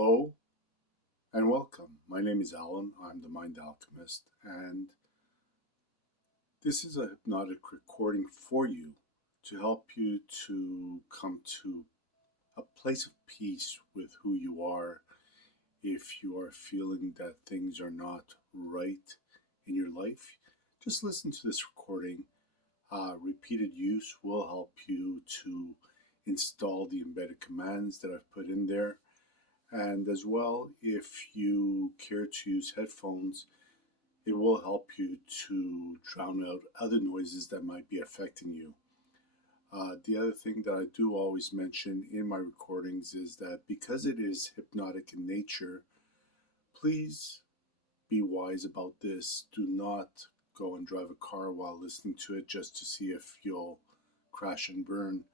Hello and welcome. My name is Alan. I'm the Mind Alchemist, and this is a hypnotic recording for you to help you to come to a place of peace with who you are if you are feeling that things are not right in your life. Just listen to this recording. Repeated use will help you to install the embedded commands that I've put in there. And as well, if you care to use headphones, it will help you to drown out other noises that might be affecting you. The other thing that I do always mention in my recordings is that because it is hypnotic in nature, please be wise about this. Do not go and drive a car while listening to it just to see if you'll crash and burn.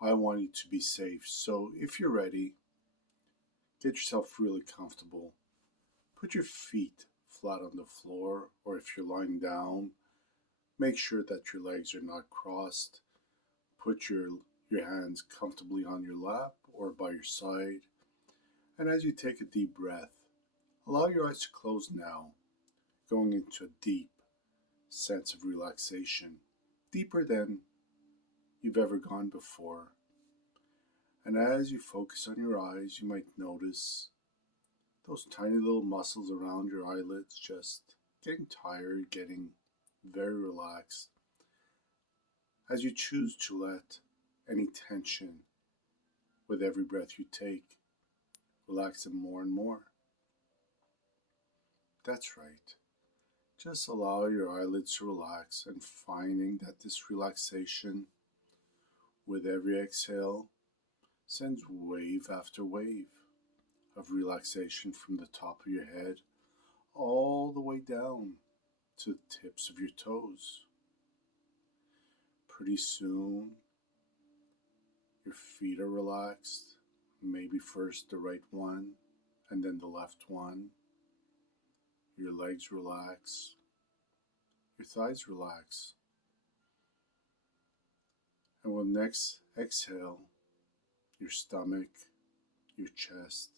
I want you to be safe. So if you're ready, get yourself really comfortable. Put your feet flat on the floor, or if you're lying down, make sure that your legs are not crossed. Put your hands comfortably on your lap or by your side. And as you take a deep breath, allow your eyes to close now, going into a deep sense of relaxation, deeper than you've ever gone before. And as you focus on your eyes, you might notice those tiny little muscles around your eyelids just getting tired, getting very relaxed. As you choose to let any tension with every breath you take, relax them more and more. That's right. Just allow your eyelids to relax and finding that this relaxation with every exhale sends wave after wave of relaxation from the top of your head all the way down to the tips of your toes. Pretty soon, your feet are relaxed, maybe first the right one and then the left one. Your legs relax, your thighs relax. And with next exhale, your stomach, your chest,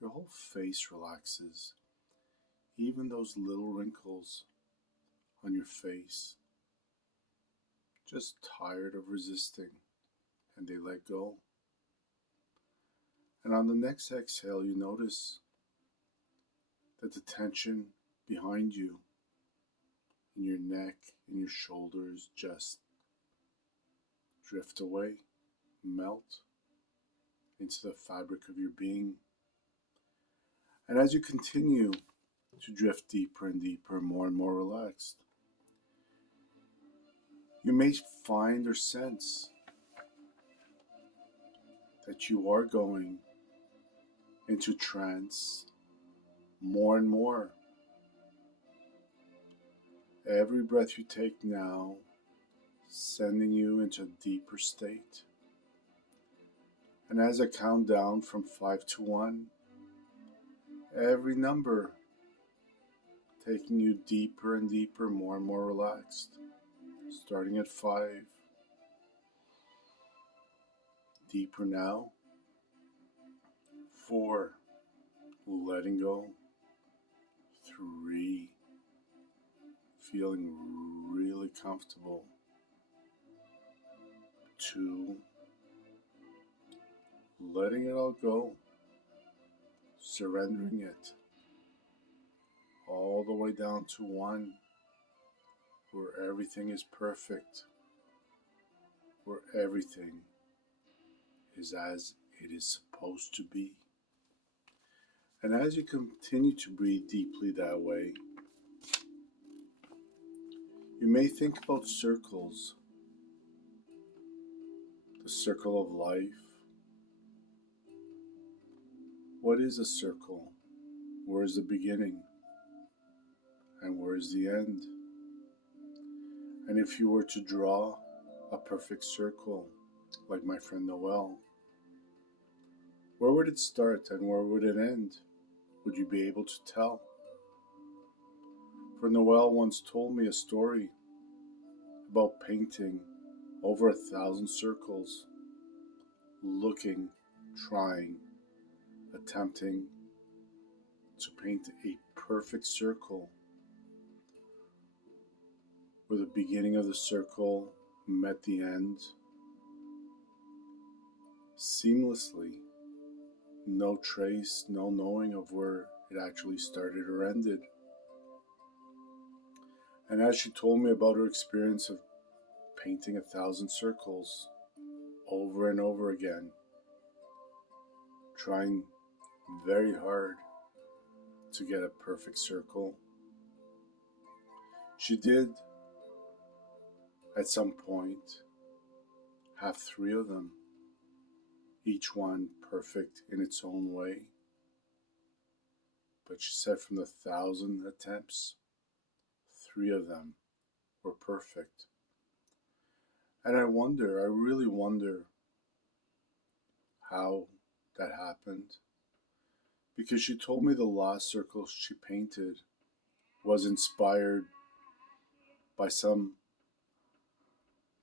your whole face relaxes. Even those little wrinkles on your face, just tired of resisting, and they let go. And on the next exhale, you notice that the tension behind you, in your neck, in your shoulders, just drift away, melt into the fabric of your being. And as you continue to drift deeper and deeper, more and more relaxed, you may find or sense that you are going into trance more and more. Every breath you take now, sending you into a deeper state. And as I count down from 5 to 1, every number taking you deeper and deeper, more and more relaxed. Starting at 5, deeper now. 4, letting go. 3, feeling really comfortable. 2, letting it all go, surrendering it, all the way down to 1, where everything is perfect, where everything is as it is supposed to be. And as you continue to breathe deeply that way, you may think about circles, the circle of life. What is a circle? Where is the beginning? And where is the end? And if you were to draw a perfect circle, like my friend Noel, where would it start and where would it end? Would you be able to tell? For Noel once told me a story about painting over 1,000 circles, looking, trying, attempting to paint a perfect circle where the beginning of the circle met the end seamlessly. No trace, no knowing of where it actually started or ended. And as she told me about her experience of painting 1,000 circles over and over again, trying very hard to get a perfect circle, she did at some point have 3 of them, each one perfect in its own way. But she said from the 1,000 attempts, 3 of them were perfect. And I really wonder how that happened. Because she told me the last circle she painted was inspired by some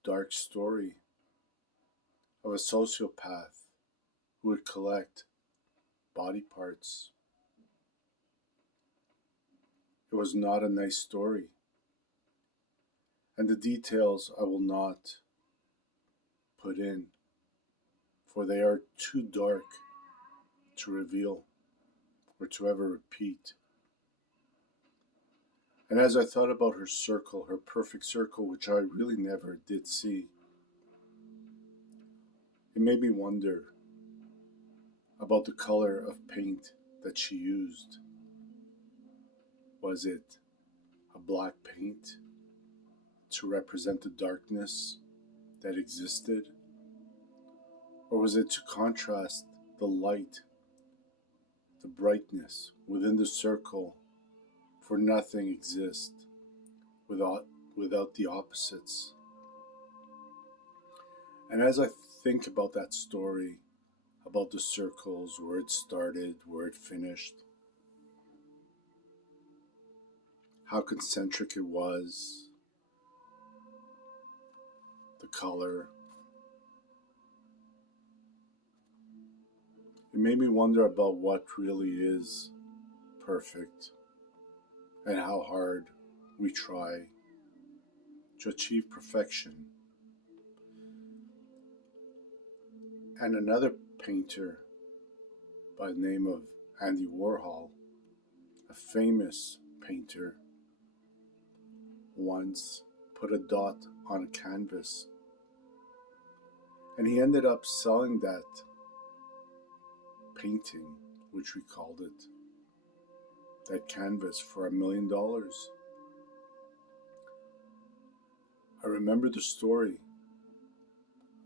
dark story of a sociopath who would collect body parts. It was not a nice story. And the details I will not put in, for they are too dark to reveal or to ever repeat. And as I thought about her circle, her perfect circle, which I really never did see, it made me wonder about the color of paint that she used. Was it a black paint to represent the darkness that existed? Or was it to contrast the light, the brightness within the circle? For nothing exists without the opposites. And as I think about that story, about the circles, where it started, where it finished, how concentric it was, the color, it made me wonder about what really is perfect and how hard we try to achieve perfection. And another painter by the name of Andy Warhol, a famous painter, once put a dot on a canvas, and he ended up selling that painting, which we called it, that canvas, for $1 million. I remember the story,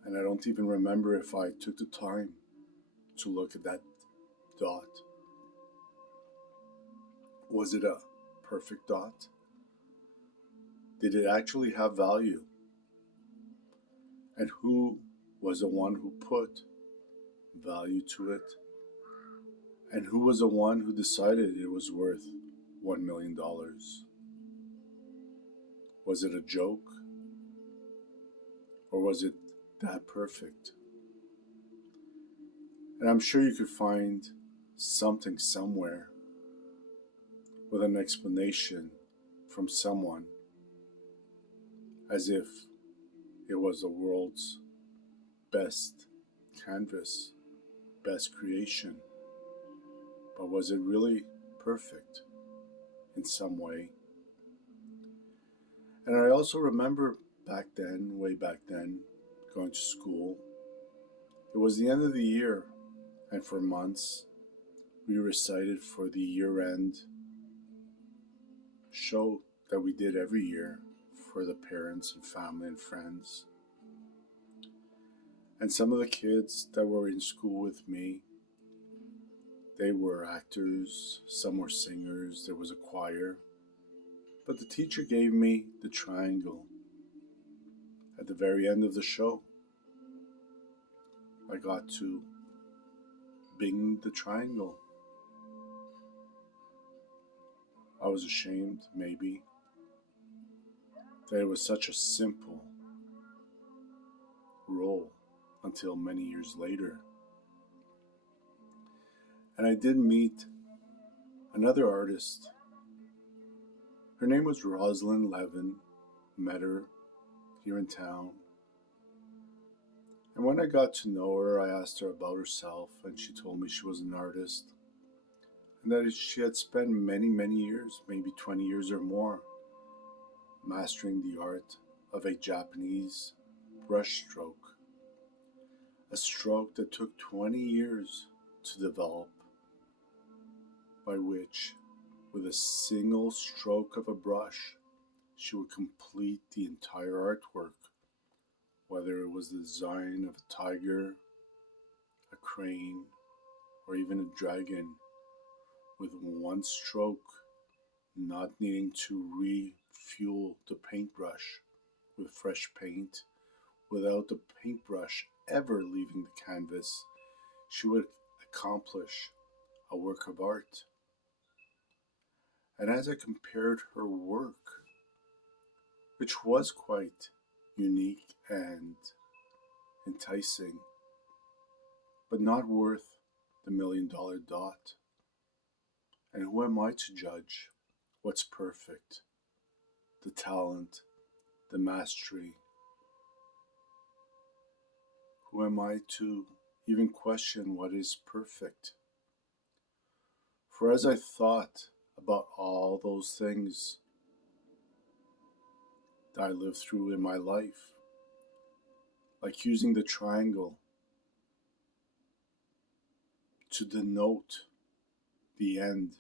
and I don't even remember if I took the time to look at that dot. Was it a perfect dot? Did it actually have value? And who was the one who put value to it? And who was the one who decided it was worth $1 million? Was it a joke? Or was it that perfect? And I'm sure you could find something somewhere with an explanation from someone, as if it was the world's best canvas, best creation. But was it really perfect in some way? And I also remember back then, way back then, going to school. It was the end of the year, and for months we recited for the year-end show that we did every year for the parents and family and friends. And some of the kids that were in school with me, they were actors, some were singers, there was a choir. But the teacher gave me the triangle at the very end of the show. I got to bing the triangle. I was ashamed, maybe, that it was such a simple role until many years later. And I did meet another artist. Her name was Rosalind Levin. Met her here in town. And when I got to know her, I asked her about herself, and she told me she was an artist, and that she had spent many, many years, maybe 20 years or more, mastering the art of a Japanese brush stroke, a stroke that took 20 years to develop, by which, with a single stroke of a brush, she would complete the entire artwork, whether it was the design of a tiger, a crane, or even a dragon, with one stroke, not needing to refuel the paintbrush with fresh paint, without the paintbrush ever leaving the canvas, she would accomplish a work of art. And as I compared her work, which was quite unique and enticing, but not worth the $1 million dot. And who am I to judge what's perfect? The talent, the mastery. Who am I to even question what is perfect? For as I thought about all those things that I lived through in my life, like using the triangle to denote the end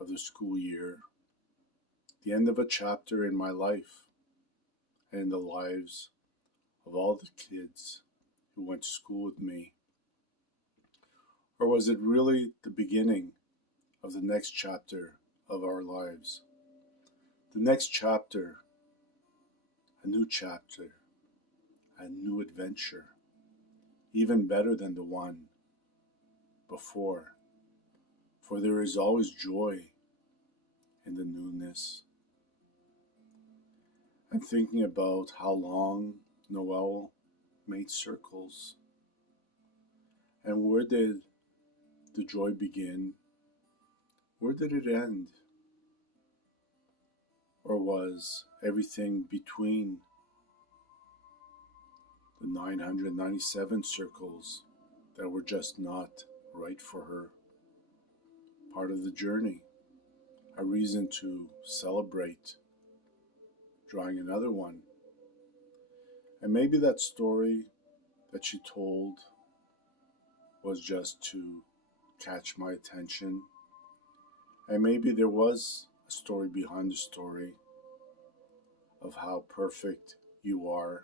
of the school year, the end of a chapter in my life and in the lives of all the kids who went to school with me? Or was it really the beginning of the next chapter of our lives? The next chapter, a new chapter, a new adventure, even better than the one before. For there is always joy in the newness. I'm thinking about how long Noel made circles, and where did the joy begin? Where did it end? Or was everything between the 997 circles that were just not right for her part of the journey, a reason to celebrate drawing another one? And maybe that story that she told was just to catch my attention, and maybe there was a story behind the story of how perfect you are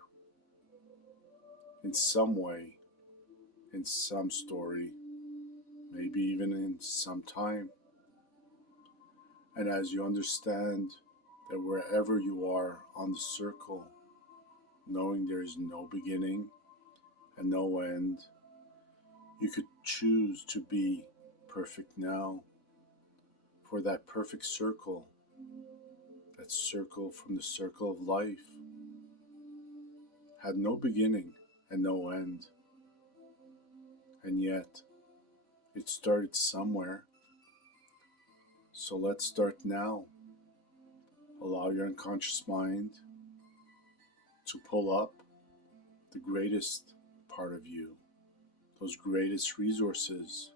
in some way, in some story, maybe even in some time. And as you understand that wherever you are on the circle, knowing there is no beginning and no end, you could choose to be perfect now for that perfect circle, that circle from the circle of life, had no beginning and no end. And yet, it started somewhere. So let's start now. Allow your unconscious mind to pull up the greatest part of you, those greatest resources,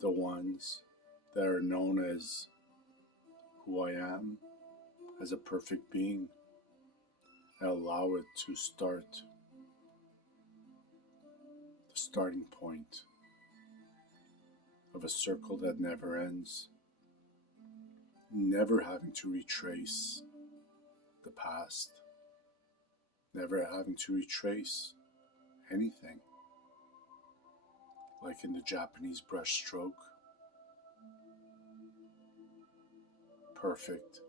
the ones that are known as who I am, as a perfect being, and allow it to start, the starting point of a circle that never ends, never having to retrace the past, never having to retrace anything. Like in the Japanese brush stroke, perfect,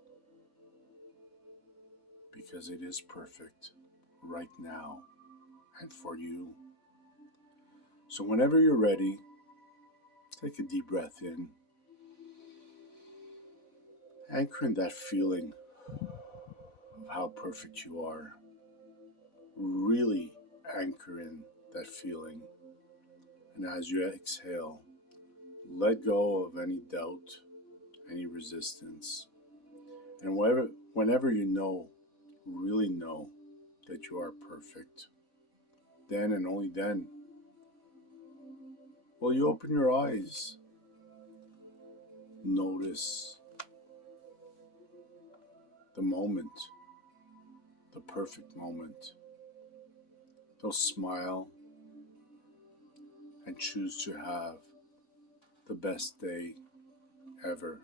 because it is perfect right now and for you. So whenever you're ready, take a deep breath in. Anchor in that feeling of how perfect you are. Really anchor in that feeling. And as you exhale, let go of any doubt, any resistance. And whenever you know, really know that you are perfect, then and only then will you open your eyes, notice the moment, the perfect moment. They'll smile and choose to have the best day ever.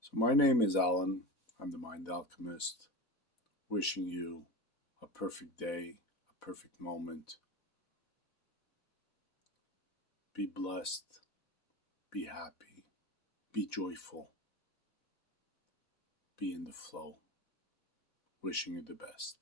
So my name is Alan. I'm the Mind Alchemist, wishing you a perfect day, a perfect moment. Be blessed, be happy, be joyful, be in the flow. Wishing you the best.